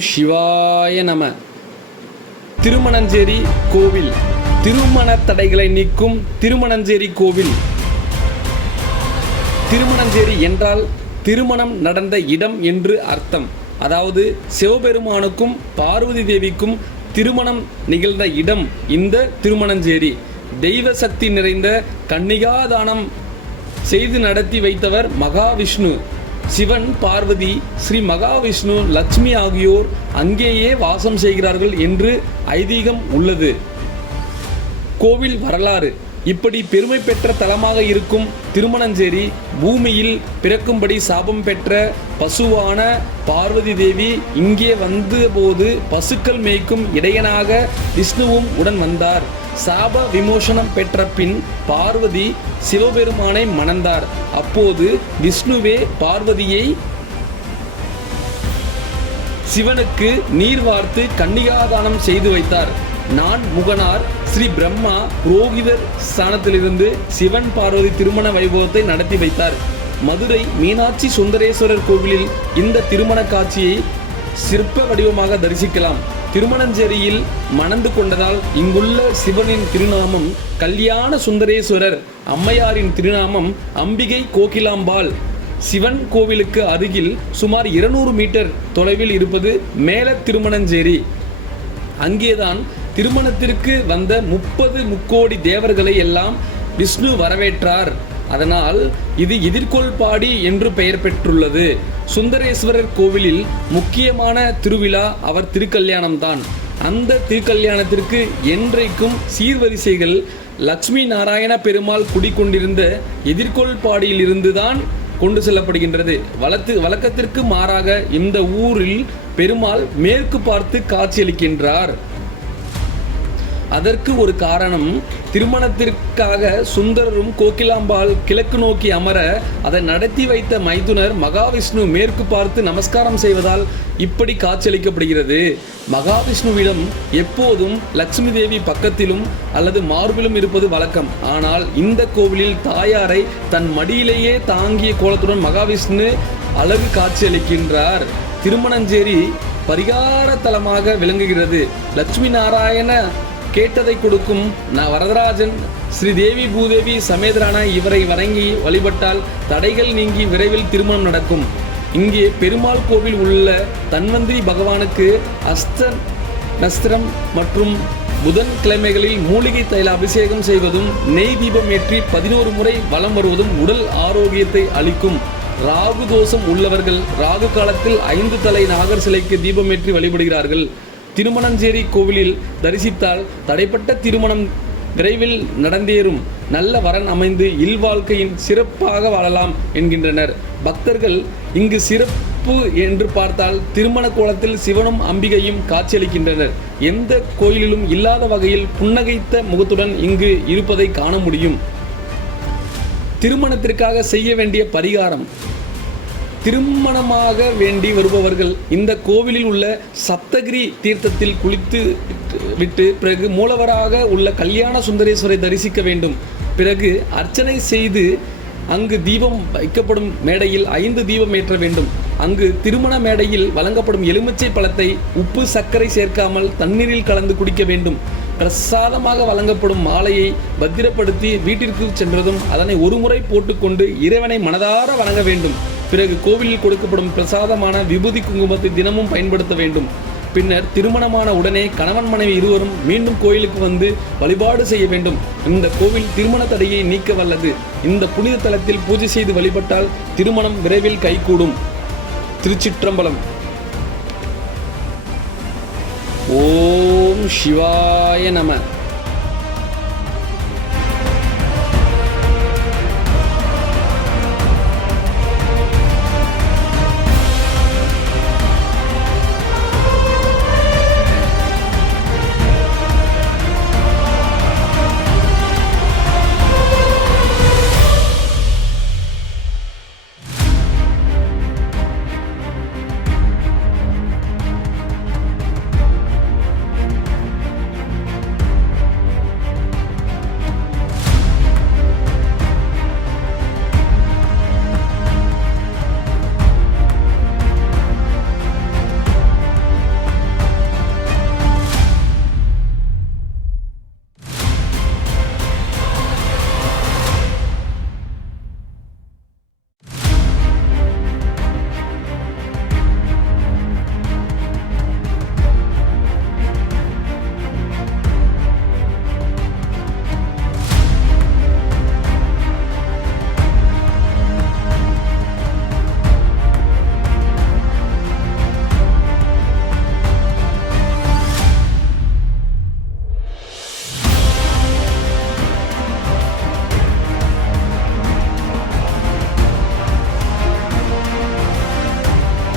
சிவாய நம. திருமணஞ்சேரி கோவில். திருமண தடைகளை நீக்கும் திருமணஞ்சேரி கோவில். திருமணஞ்சேரி என்றால் திருமணம் நடந்த இடம் என்று அர்த்தம். அதாவது சிவபெருமானுக்கும் பார்வதி தேவிக்கும் திருமணம் நிகழ்ந்த இடம் இந்த திருமணஞ்சேரி. தெய்வ சக்தி நிறைந்த கன்னிகாதானம் செய்து நடத்தி வைத்தவர் மகாவிஷ்ணு. சிவன் பார்வதி ஸ்ரீ மகாவிஷ்ணு லட்சுமி ஆகியோர் அங்கேயே வாசம் செய்கிறார்கள் என்று ஐதீகம் உள்ளது. கோவில் வரலாறு. இப்படி பெருமை பெற்ற தலமாக இருக்கும் திருமணஞ்சேரி பூமியில் பிறக்கும்படி சாபம் பெற்ற பசுவான பார்வதி தேவி இங்கே வந்தபோது பசுக்கள் மேய்க்கும் இடையனாக விஷ்ணுவும் உடன் வந்தார். சாப விமோசனம் பெற்ற பின் பார்வதி சிவபெருமானை மணந்தார். அப்போது விஷ்ணுவே பார்வதியை சிவனுக்கு நீர் வார்த்து கன்னிகாதானம் செய்து வைத்தார். நான் முகனார் ஸ்ரீ பிரம்மா புரோகிதர் ஸ்தானத்திலிருந்து சிவன் பார்வதி திருமண வைபவத்தை நடத்தி வைத்தார். மதுரை மீனாட்சி சுந்தரேஸ்வரர் கோவிலில் இந்த திருமண காட்சியை சிற்ப வடிவமாக தரிசிக்கலாம். திருமணஞ்சேரியில் மணந்து கொண்டதால் இங்குள்ள சிவனின் திருநாமம் கல்யாண சுந்தரேஸ்வரர் அம்மையாரின் திருநாமம் அம்பிகை கோகிலாம்பாள். சிவன் கோவிலுக்கு அருகில் சுமார் இருநூறு மீட்டர் தொலைவில் இருப்பது மேல திருமணஞ்சேரி. அங்கேதான் திருமணத்திற்கு வந்த முப்பது முக்கோடி தேவர்களை எல்லாம் விஷ்ணு வரவேற்றார். அதனால் இது எதிர்கொள்பாடி என்று பெயர் பெற்றுள்ளது. சுந்தரேஸ்வரர் கோவிலில் முக்கியமான திருவிழா அவர் திருக்கல்யாணம்தான். அந்த திருக்கல்யாணத்திற்கு என்றைக்கும் சீர்வரிசைகள் லட்சுமி நாராயண பெருமாள் குடிக்கொண்டிருந்த எதிர்கொள்பாடியிலிருந்து தான் கொண்டு செல்லப்படுகின்றது. வழக்கு வழக்கத்திற்கு மாறாக இந்த ஊரில் பெருமாள் மேற்கு பார்த்து காட்சியளிக்கின்றார். அதற்கு ஒரு காரணம் திருமணத்திற்காக சுந்தரரும் கோகிலாம்பாள் கிழக்கு நோக்கி அமர அதை நடத்தி வைத்த மைதுனர் மகாவிஷ்ணு மேற்கு பார்த்து நமஸ்காரம் செய்வதால் இப்படி காட்சியளிக்கப்படுகிறது. மகாவிஷ்ணுவிடம் எப்போதும் லட்சுமி தேவி பக்கத்திலும் அல்லது மார்பிலும் இருப்பது வழக்கம். ஆனால் இந்த கோவிலில் தாயாரை தன் மடியிலேயே தாங்கிய கோலத்துடன் மகாவிஷ்ணு அழகு காட்சியளிக்கின்றார். திருமணஞ்சேரி பரிகார தலமாக விளங்குகிறது. லட்சுமி நாராயண கேட்டதை கொடுக்கும் நான் வரதராஜன் ஸ்ரீதேவி பூதேவி சமேதரான இவரை வணங்கி வழிபட்டால் தடைகள் நீங்கி விரைவில் திருமணம் நடக்கும். இங்கே பெருமாள் கோவில் உள்ள தன்வந்திரி பகவானுக்கு அஸ்த நஸ்திரம் மற்றும் புதன் கிழமைகளில் மூலிகை தைல அபிஷேகம் செய்வதும் நெய் தீபம் ஏற்றி பதினோரு முறை வலம் வருவதும் உடல் ஆரோக்கியத்தை அளிக்கும். ராகு தோஷம் உள்ளவர்கள் ராகு காலத்தில் ஐந்து தலை நாகர் சிலைக்கு தீபமேற்றி வழிபடுகிறார்கள். திருமணஞ்சேரி கோவிலில் தரிசித்தால் தடைப்பட்ட திருமணம் விரைவில் நடந்தேறும். நல்ல வரன் அமைந்து இல்வாழ்க்கையின் சிறப்பாக வாழலாம் என்கின்றனர். பக்தர்கள் இங்கு சிறப்பு என்று பார்த்தால் திருமண கோலத்தில் சிவனும் அம்பிகையும் காட்சியளிக்கின்றனர். எந்த கோயிலிலும் இல்லாத வகையில் புன்னகைத்த முகத்துடன் இங்கு இருப்பதை காண முடியும். திருமணத்திற்காக செய்ய வேண்டிய பரிகாரம். திருமணமாக வேண்டி வருபவர்கள் இந்த கோவிலில் உள்ள சப்தகிரி தீர்த்தத்தில் குளித்து விட்டு பிறகு மூலவராக உள்ள கல்யாண சுந்தரேஸ்வரை தரிசிக்க வேண்டும். பிறகு அர்ச்சனை செய்து அங்கு தீபம் வைக்கப்படும் மேடையில் ஐந்து தீபம் ஏற்ற வேண்டும். அங்கு திருமண மேடையில் வழங்கப்படும் எலுமிச்சை பழத்தை உப்பு சர்க்கரை சேர்க்காமல் தண்ணீரில் கலந்து குடிக்க வேண்டும். பிரசாதமாக வழங்கப்படும் மாலையை பத்திரப்படுத்தி வீட்டிற்கு சென்றதும் அதனை ஒருமுறை போட்டுக்கொண்டு இறைவனை மனதார வணங்க வேண்டும். பிறகு கோவிலில் கொடுக்கப்படும் பிரசாதமான விபூதி குங்குமத்தை தினமும் பயன்படுத்த வேண்டும். பின்னர் திருமணமான உடனே கணவன் மனைவி இருவரும் மீண்டும் கோயிலுக்கு வந்து வழிபாடு செய்ய வேண்டும். இந்த கோவில் திருமண தடையை நீக்க வல்லது. இந்த புனித தலத்தில் பூஜை செய்து வழிபட்டால் திருமணம் விரைவில் கைகூடும். திருச்சிற்றம்பலம். ஓம் சிவாய நம.